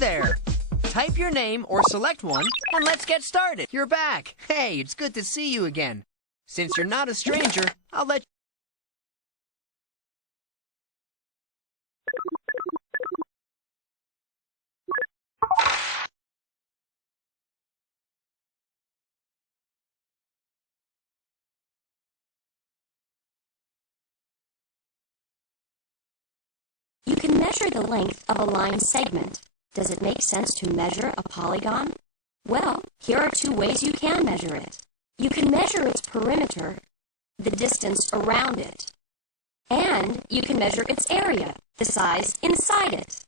there! Type your name or select one, and let's get started. You're back. Hey, it's good to see you again. Since you're not a stranger, I'll let You can measure the length of a line segment. Does it make sense to measure a polygon? Well, here are two ways you can measure it. You can measure its perimeter, the distance around it, and you can measure its area, the size inside it.